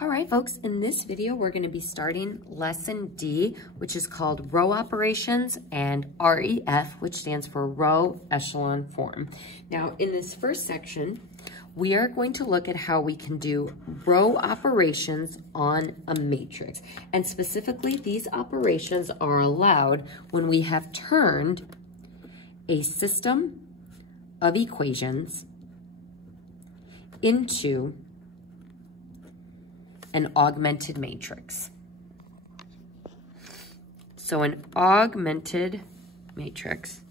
All right, folks, in this video, we're going to be starting lesson D, which is called row operations, and REF, which stands for row echelon form. Now, in this first section, we are going to look at how we can do row operations on a matrix. And specifically, these operations are allowed when we have turned a system of equations into an augmented matrix. So an augmented matrix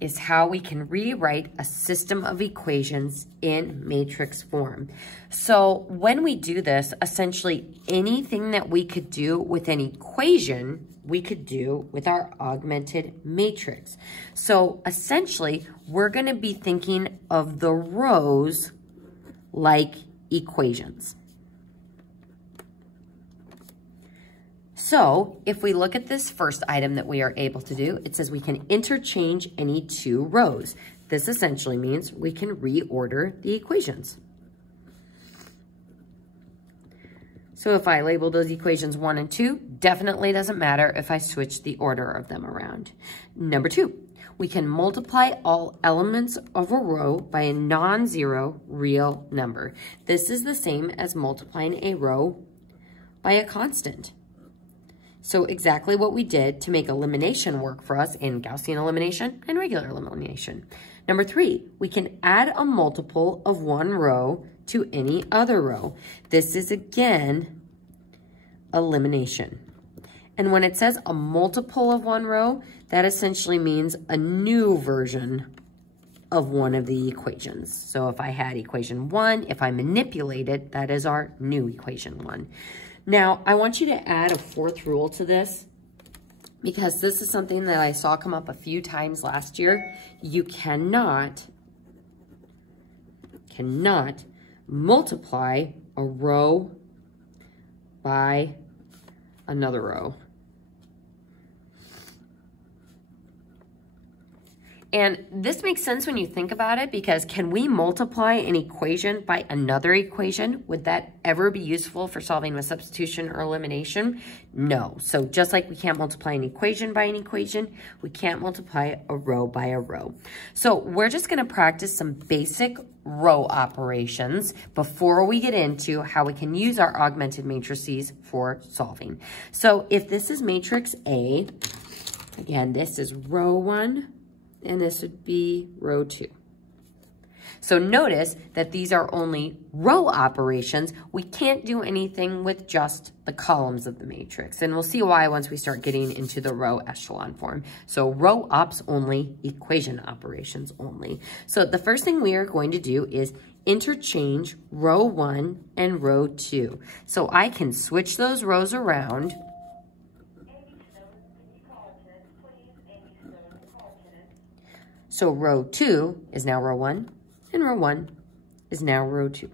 is how we can rewrite a system of equations in matrix form. So when we do this, essentially anything that we could do with an equation, we could do with our augmented matrix. So essentially, we're going to be thinking of the rows like equations. So if we look at this first item that we are able to do, it says we can interchange any two rows. This essentially means we can reorder the equations. So if I label those equations 1 and 2, definitely doesn't matter if I switch the order of them around. Number 2, we can multiply all elements of a row by a non-zero real number. This is the same as multiplying a row by a constant. So exactly what we did to make elimination work for us in Gaussian elimination and regular elimination. Number 3, we can add a multiple of one row to any other row. This is, again, elimination. And when it says a multiple of one row, that essentially means a new version of one of the equations. So if I had equation 1, if I manipulate it, that is our new equation 1. Now, I want you to add a fourth rule to this, because this is something that I saw come up a few times last year. You cannot multiply a row by another row. And this makes sense when you think about it, because can we multiply an equation by another equation? Would that ever be useful for solving with substitution or elimination? No. So just like we can't multiply an equation by an equation, we can't multiply a row by a row. So we're just going to practice some basic row operations before we get into how we can use our augmented matrices for solving. So if this is matrix A, again, this is row 1. And this would be row 2. So notice that these are only row operations. We can't do anything with just the columns of the matrix. And we'll see why once we start getting into the row echelon form. So row ops only, equation operations only. So the first thing we are going to do is interchange row 1 and row 2. So I can switch those rows around. So row 2 is now row 1, and row 1 is now row 2.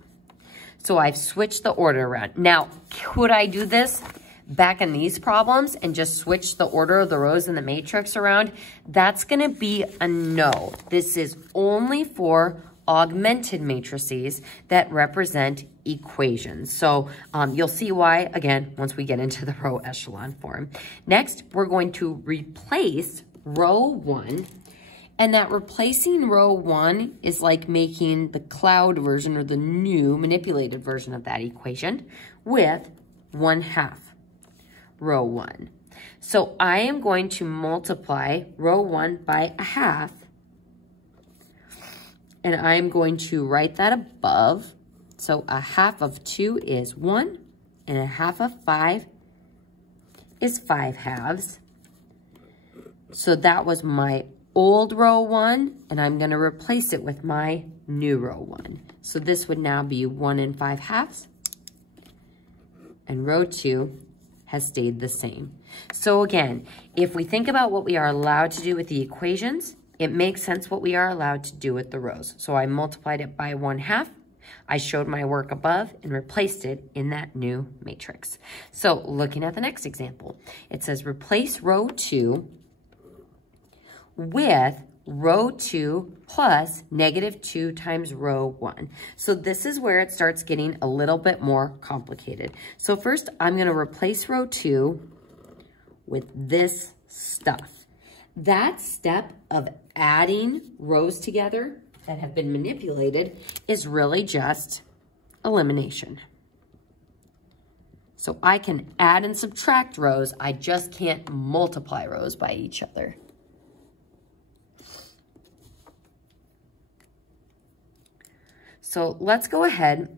So I've switched the order around. Now, could I do this back in these problems and just switch the order of the rows in the matrix around? That's going to be a no. This is only for augmented matrices that represent equations. So you'll see why, again, once we get into the row echelon form. Next, we're going to replace row 1. And that replacing row 1 is like making the cloud version or the new manipulated version of that equation with 1/2 row 1. So I am going to multiply row 1 by 1/2. And I'm going to write that above. So 1/2 of 2 is 1. And 1/2 of 5 is 5/2. So that was my old row 1, and I'm going to replace it with my new row 1. So this would now be 1 and 5/2, and row 2 has stayed the same. So again, if we think about what we are allowed to do with the equations, it makes sense what we are allowed to do with the rows. So I multiplied it by 1/2. I showed my work above and replaced it in that new matrix. So looking at the next example, it says replace row 2 with row 2 plus -2 times row 1. So this is where it starts getting a little bit more complicated. So first, I'm going to replace row 2 with this stuff. That step of adding rows together that have been manipulated is really just elimination. So I can add and subtract rows, I just can't multiply rows by each other. So let's go ahead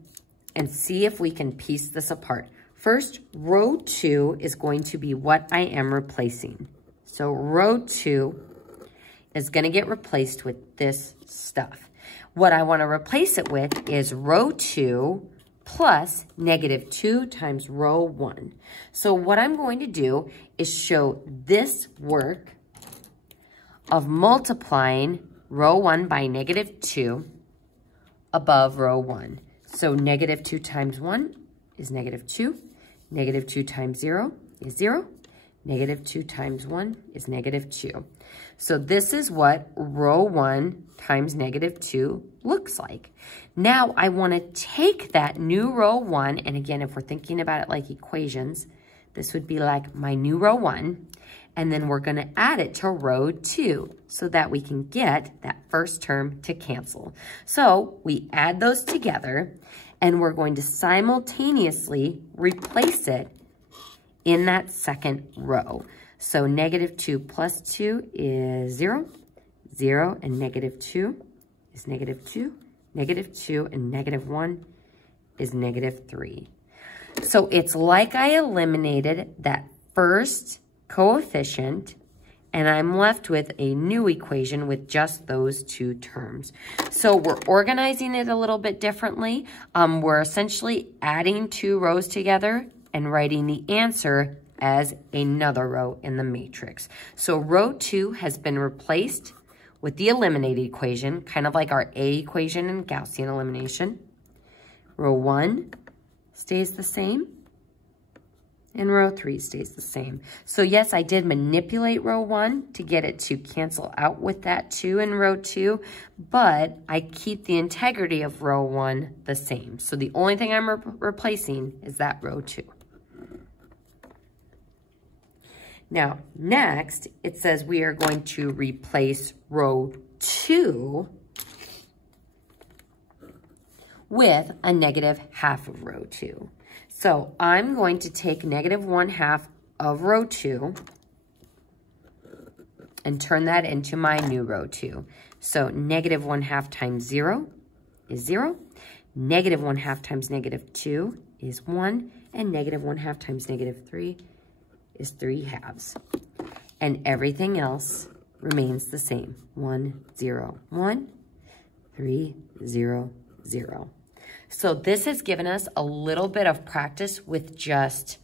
and see if we can piece this apart. First, row 2 is going to be what I am replacing. So row 2 is going to get replaced with this stuff. What I want to replace it with is row 2 plus -2 times row 1. So what I'm going to do is show this work of multiplying row 1 by -2 above row 1. So -2 times 1 is -2. -2 times 0 is 0. -2 times 1 is -2. So this is what row 1 times -2 looks like. Now I want to take that new row 1, and again, if we're thinking about it like equations, this would be like my new row 1, and then we're going to add it to row 2 so that we can get that first term to cancel. So we add those together, and we're going to simultaneously replace it in that second row. So -2 plus 2 is 0, 0, and -2 is -2, -2, and -1 is -3. So it's like I eliminated that first coefficient, and I'm left with a new equation with just those two terms. So we're organizing it a little bit differently. We're essentially adding two rows together and writing the answer as another row in the matrix. So row 2 has been replaced with the eliminated equation, kind of like our A equation in Gaussian elimination. Row 1 stays the same, and row 3 stays the same. So yes, I did manipulate row 1 to get it to cancel out with that 2 in row 2, but I keep the integrity of row 1 the same. So the only thing I'm replacing is that row 2. Now, next, it says we are going to replace row 2 with a -1/2 of row 2. So I'm going to take -1/2 of row 2 and turn that into my new row 2. So -1/2 times 0 is 0. -1/2 times -2 is 1. And -1/2 times -3 is 3/2. And everything else remains the same. 1, 0, 1, 3, 0, 0. So this has given us a little bit of practice with just,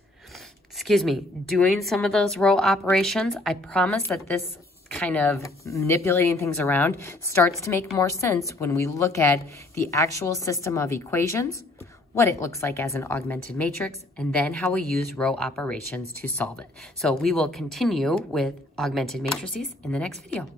doing some of those row operations. I promise that this kind of manipulating things around starts to make more sense when we look at the actual system of equations, what it looks like as an augmented matrix, and then how we use row operations to solve it. So we will continue with augmented matrices in the next video.